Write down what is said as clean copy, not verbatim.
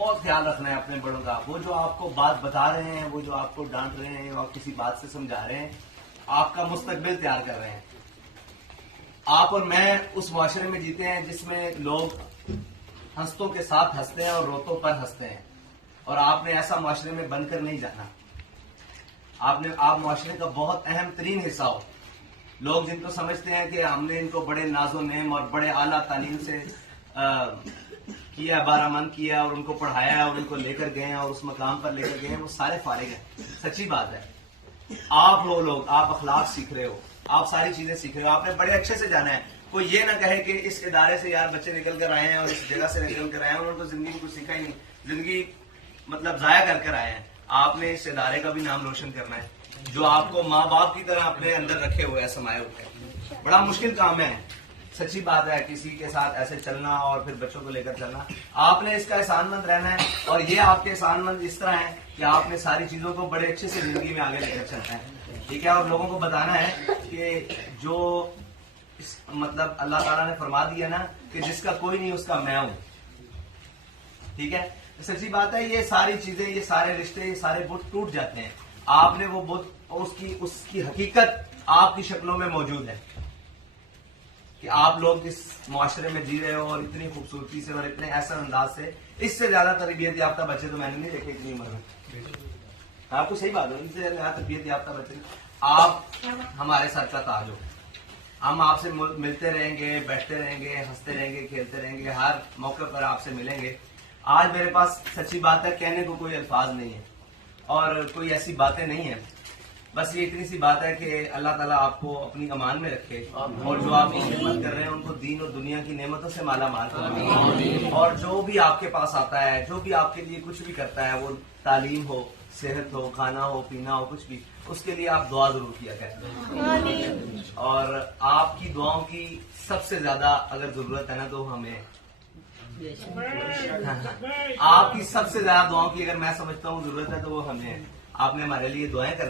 بہت خیال رکھنا ہے اپنے بڑوں کا. وہ جو آپ کو بات بتا رہے ہیں, وہ جو آپ کو ڈانٹ رہے ہیں اور کسی بات سے سمجھا رہے ہیں, آپ کا مستقبل تیار کر رہے ہیں. آپ اور میں اس معاشرے میں جیتے ہیں جس میں لوگ ہنستوں کے ساتھ ہنستے ہیں اور روتوں پر ہنستے ہیں, اور آپ نے ایسا معاشرے میں بن کر نہیں جانا. آپ معاشرے کا بہت اہم ترین حصہ ہو. لوگ جن کو سمجھتے ہیں کہ ہم نے ان کو بڑے ناز و نعم اور بڑے اعلیٰ تعلیم سے کیا, بارہمند کیا اور ان کو پڑھایا ہے اور ان کو لے کر گئے ہیں اور اس مقام پر لے کر گئے ہیں, وہ سارے فارغ ہیں. سچی بات ہے. آپ ہو لوگ, آپ اخلاق سیکھ رہے ہو, آپ ساری چیزیں سیکھ رہے ہو, آپ نے بڑے اچھے سے جانا ہے. کوئی یہ نہ کہے کہ اس ادارے سے یار بچے نکل کر آئے ہیں اور اس جگہ سے نکل کر آئے ہیں, انہوں نے تو زندگی میں کچھ سیکھا ہی نہیں, زندگی مطلب ضائع کر کر آئے ہیں. آپ نے اس ادارے کا بھی نام روشن کرنا ہے جو آپ کو ماں باپ کی طرح اپنے اندر رکھے ہوئے ہیں, سمائے ہوئے ہیں. بڑا مشکل کام ہے, سچی بات ہے, کسی کے ساتھ ایسے چلنا اور پھر بچوں کو لے کر چلنا. آپ نے اس کا احسان مند رہنا ہے, اور یہ آپ کے احسان مند اس طرح ہے کہ آپ نے ساری چیزوں کو بڑے اچھے سے زندگی میں آگے لے کر چلنا ہے. ٹھیک ہے, اور لوگوں کو بتانا ہے کہ جو مطلب اللہ تعالیٰ نے فرما دیا نا کہ جس کا کوئی نہیں اس کا میں ہوں. ٹھیک ہے, سچی بات ہے. یہ ساری چیزیں, یہ سارے رشتے, یہ سارے بت ٹوٹ جاتے ہیں. آپ نے وہ بت, اس کی حقیقت آپ کی شکلوں میں موجود ہے کہ آپ لوگ اس معاشرے میں جی رہے ہو اور اتنی خوبصورتی سے اور اتنے ایسا انداز سے. اس سے زیادہ تربیت یافتہ بچے تو میں نے نہیں دیکھے اتنی عمر میں. آپ کو صحیح بات ہے, اس سے زیادہ تربیت یافتہ بچے. آپ ہمارے ساتھ کا تاج ہو. ہم آپ سے ملتے رہیں گے, بیٹھتے رہیں گے, ہنستے رہیں گے, کھیلتے رہیں گے, ہر موقع پر آپ سے ملیں گے. آج میرے پاس سچی بات ہے کہنے کو کوئی الفاظ نہیں ہے اور کوئی ایسی باتیں نہیں ہیں. بس یہ اتنی سی بات ہے کہ اللہ تعالیٰ آپ کو اپنی امان میں رکھے, اور جو آپ کی خدمت کر رہے ہیں ان کو دین اور دنیا کی نعمتوں سے مالا مال کرے. اور جو بھی آپ کے پاس آتا ہے, جو بھی آپ کے لیے کچھ بھی کرتا ہے, وہ تعلیم ہو, صحت ہو, کھانا ہو, پینا ہو, کچھ بھی, اس کے لیے آپ دعا ضرور کیا کریں. اور آپ کی دعاؤں کی سب سے زیادہ اگر ضرورت ہے نا تو ہمیں, آپ کی سب سے زیادہ دعاؤں کی اگر میں سمجھتا ہوں ضرورت ہے تو وہ ہمیں. آپ نے ہمارے لیے دعائیں کر